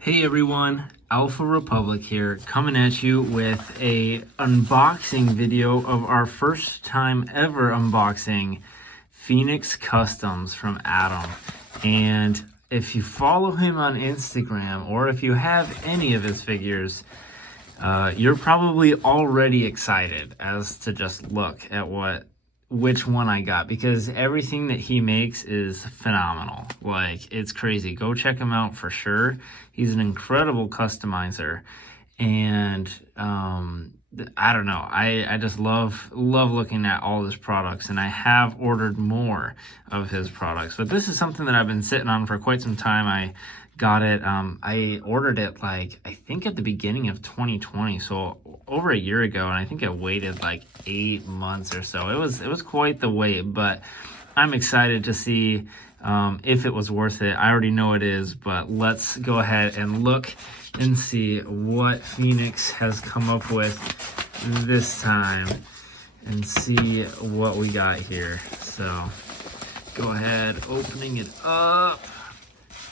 Hey everyone, Alpha Republic here, coming at you with a unboxing video of our first time ever unboxing Phoenix Customs from Adam. And if you follow him on Instagram, or if you have any of his figures, you're probably already excited as to just look at which one I got, because everything that he makes is phenomenal. Like, it's crazy. Go check him out for sure. He's an incredible customizer, and I don't know. I just love looking at all his products, and I have ordered more of his products. But this is something that I've been sitting on for quite some time. I got it. I ordered it I think at the beginning of 2020, so over a year ago, and I think I waited like 8 months or so. It was quite the wait, but I'm excited to see if it was worth it. I already know it is, but let's go ahead and look and see what Phoenix has come up with this time and see what we got here. So go ahead, opening it up.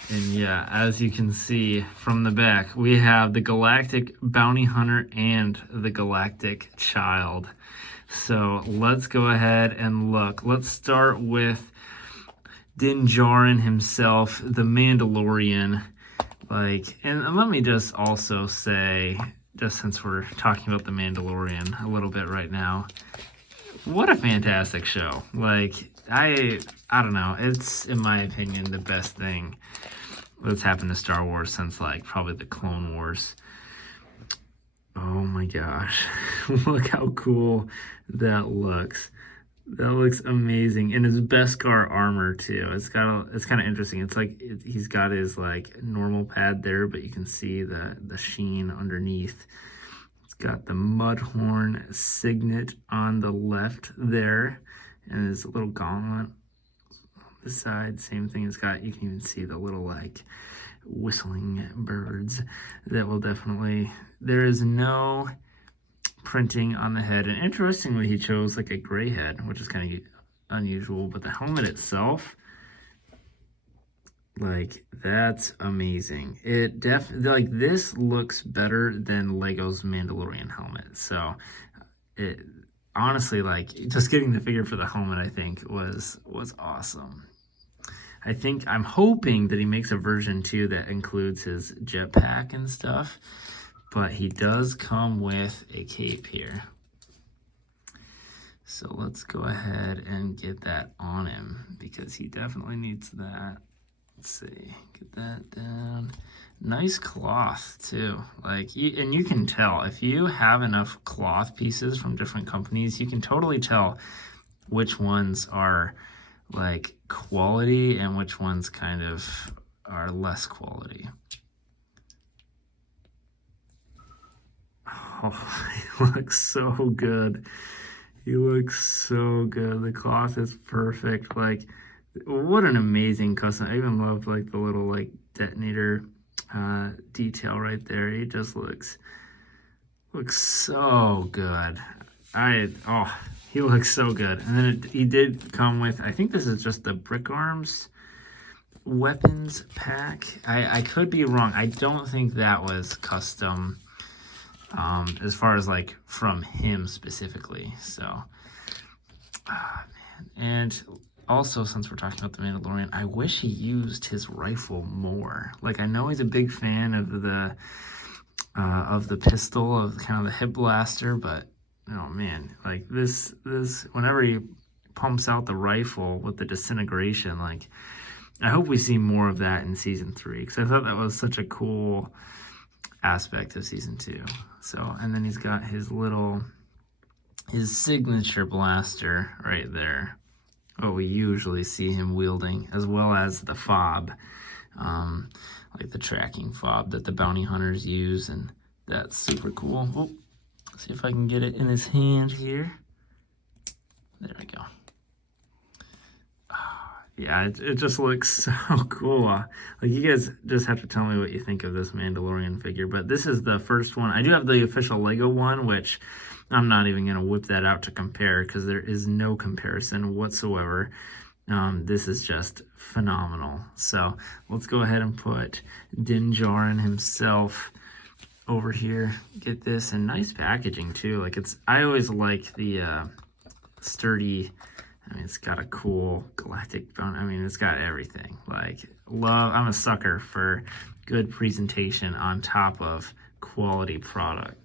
And yeah, as you can see from the back, we have the Galactic Bounty Hunter and the Galactic Child. So let's go ahead and look. Let's start with Din Djarin himself, the Mandalorian. And let me just also say, just since we're talking about the Mandalorian a little bit right now, what a fantastic show. I don't know, it's, in my opinion, the best thing that's happened to Star Wars since probably the Clone Wars. Oh my gosh. Look how cool that looks. That looks amazing. And his Beskar armor too. It's kind of interesting. It's he's got his normal pad there, but you can see the sheen underneath. It's got the Mudhorn signet on the left there, and his little gauntlet on the side. Same thing. It's got, you can even see the little whistling birds. That will definitely, there is no printing on the head, and interestingly he chose a gray head, which is kind of unusual. But the helmet itself, that's amazing. It definitely, this looks better than Lego's Mandalorian helmet. So it honestly, just getting the figure for the helmet, I think was awesome. I'm hoping that he makes a version too that includes his jetpack and stuff, but he does come with a cape here. So let's go ahead and get that on him, because he definitely needs that. Let's see, get that down. Nice cloth too. And you can tell, if you have enough cloth pieces from different companies, you can totally tell which ones are quality and which ones kind of are less quality. Oh, he looks so good. He looks so good. The cloth is perfect. What an amazing custom. I even love the little detonator detail right there. He just looks so good. He looks so good. And then he did come with, I think this is just the Brick Arms weapons pack. I could be wrong. I don't think that was custom, as far as from him specifically. So, man. And also, since we're talking about the Mandalorian, I wish he used his rifle more. I know he's a big fan of the pistol, of kind of the hip blaster, but oh man, this whenever he pumps out the rifle with the disintegration, I hope we see more of that in season 3, because I thought that was such a cool aspect of season 2. So, and then he's got his signature blaster right there, what we usually see him wielding, as well as the fob, the tracking fob that the bounty hunters use, and that's super cool. Oh, see if I can get it in his hand here. There we go. Yeah, it just looks so cool. You guys just have to tell me what you think of this Mandalorian figure. But this is the first one. I do have the official Lego one, which I'm not even going to whip that out to compare, because there is no comparison whatsoever. This is just phenomenal. So let's go ahead and put Din Djarin himself over here. Get this, and nice packaging too. Like, I always like the sturdy. I mean, it's got a cool galactic bone. I mean, it's got everything. Like, I'm a sucker for good presentation on top of quality product.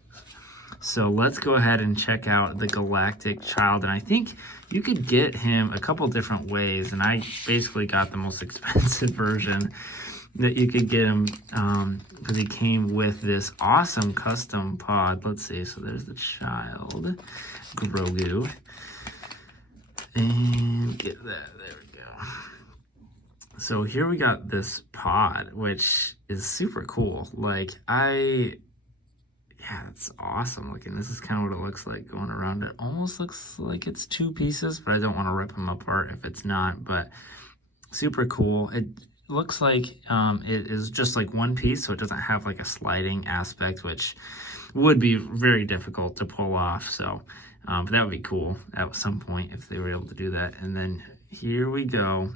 So let's go ahead and check out the Galactic Child. And I think you could get him a couple different ways. And I basically got the most expensive version that you could get him, because he came with this awesome custom pod. Let's see. So there's the child, Grogu. And get that. There we go. So here we got this pod, which is super cool. Like, yeah, it's awesome looking. This is kind of what it looks like going around. It almost looks like it's two pieces, but I don't want to rip them apart if it's not. But super cool. It looks like it is just like one piece, so it doesn't have like a sliding aspect, which would be very difficult to pull off. So but that would be cool at some point if they were able to do that. And then here we go,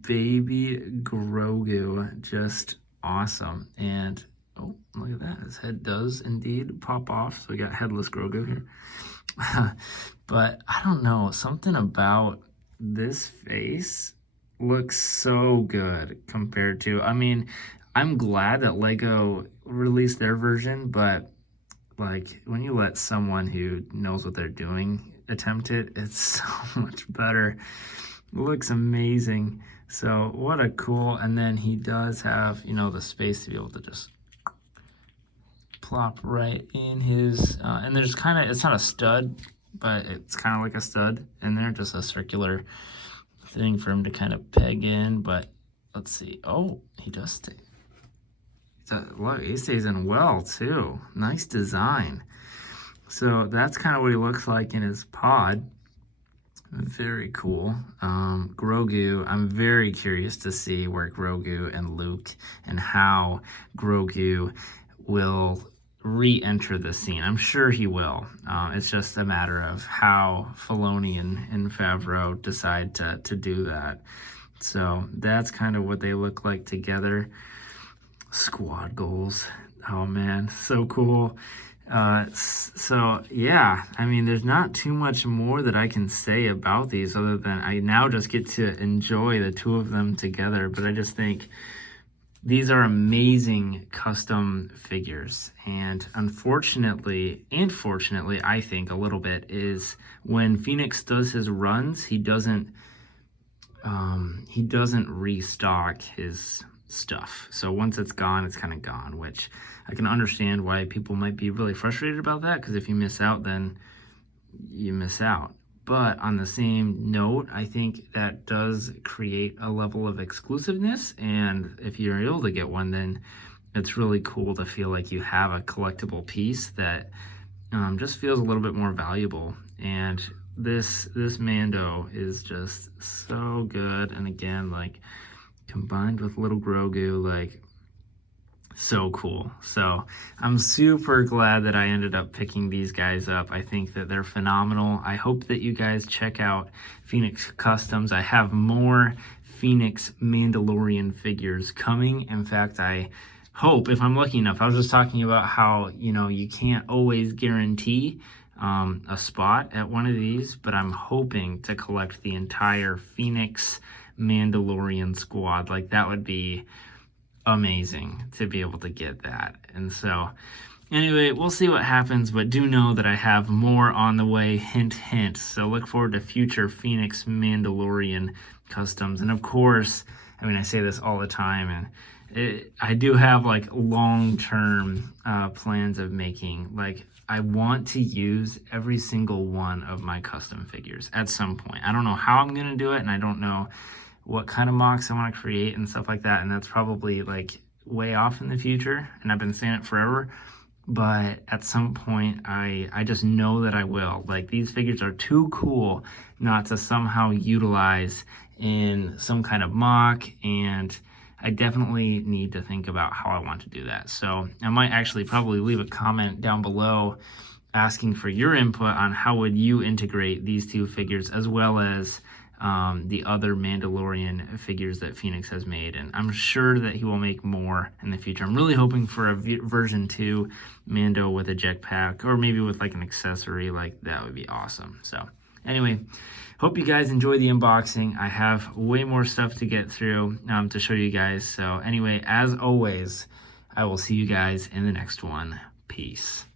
baby Grogu, just awesome. And oh, look at that, his head does indeed pop off. So we got headless Grogu here. But I don't know, something about this face looks so good compared to, I mean, I'm glad that Lego released their version, but like, when you let someone who knows what they're doing attempt it, it's so much better. It looks amazing. So what a cool, and then he does have, you know, the space to be able to just plop right in his, and there's kind of, it's not a stud, but it's kind of like a stud in there, just a circular thing for him to kind of peg in. But let's see. Oh, he does stay. Look, he stays in well too. Nice design. So that's kind of what he looks like in his pod. Very cool. Grogu, I'm very curious to see where Grogu and Luke and how Grogu will re-enter the scene. I'm sure he will. It's just a matter of how Filoni and Favreau decide to do that. So that's kind of what they look like together. Squad goals. Oh man, so cool. So yeah, I mean, there's not too much more that I can say about these other than I now just get to enjoy the two of them together. But I just think these are amazing custom figures. And unfortunately, and fortunately, I think a little bit, is when Phoenix does his runs, he doesn't restock his stuff. So once it's gone, it's kind of gone, which I can understand why people might be really frustrated about that, because if you miss out, then you miss out. But on the same note, I think that does create a level of exclusiveness, and if you're able to get one, then it's really cool to feel like you have a collectible piece that just feels a little bit more valuable. And this Mando is just so good, and again, like, combined with little Grogu, like, so cool. So I'm super glad that I ended up picking these guys up. I think that they're phenomenal. I hope that you guys check out Phoenix Customs. I have more Phoenix Mandalorian figures coming. In fact, I hope, if I'm lucky enough, I was just talking about how, you know, you can't always guarantee a spot at one of these, but I'm hoping to collect the entire Phoenix Mandalorian squad. Like, that would be amazing to be able to get that. And so anyway, we'll see what happens, but do know that I have more on the way, hint hint. So look forward to future Phoenix Mandalorian customs. And of course, I mean, I say this all the time, and I do have like long-term plans of making, like, I want to use every single one of my custom figures at some point. I don't know how I'm going to do it, and I don't know what kind of mocks I want to create and stuff like that. And that's probably like way off in the future, and I've been saying it forever. But at some point, I just know that I will. Like, these figures are too cool not to somehow utilize in some kind of mock, and I definitely need to think about how I want to do that. So I might actually probably leave a comment down below asking for your input on how would you integrate these two figures, as well as the other Mandalorian figures that Phoenix has made, and I'm sure that he will make more in the future. I'm really hoping for a version 2 Mando with a jetpack, or maybe with like an accessory. Like, that would be awesome. So anyway, hope you guys enjoy the unboxing. I have way more stuff to get through to show you guys. So anyway, as always, I will see you guys in the next one. Peace.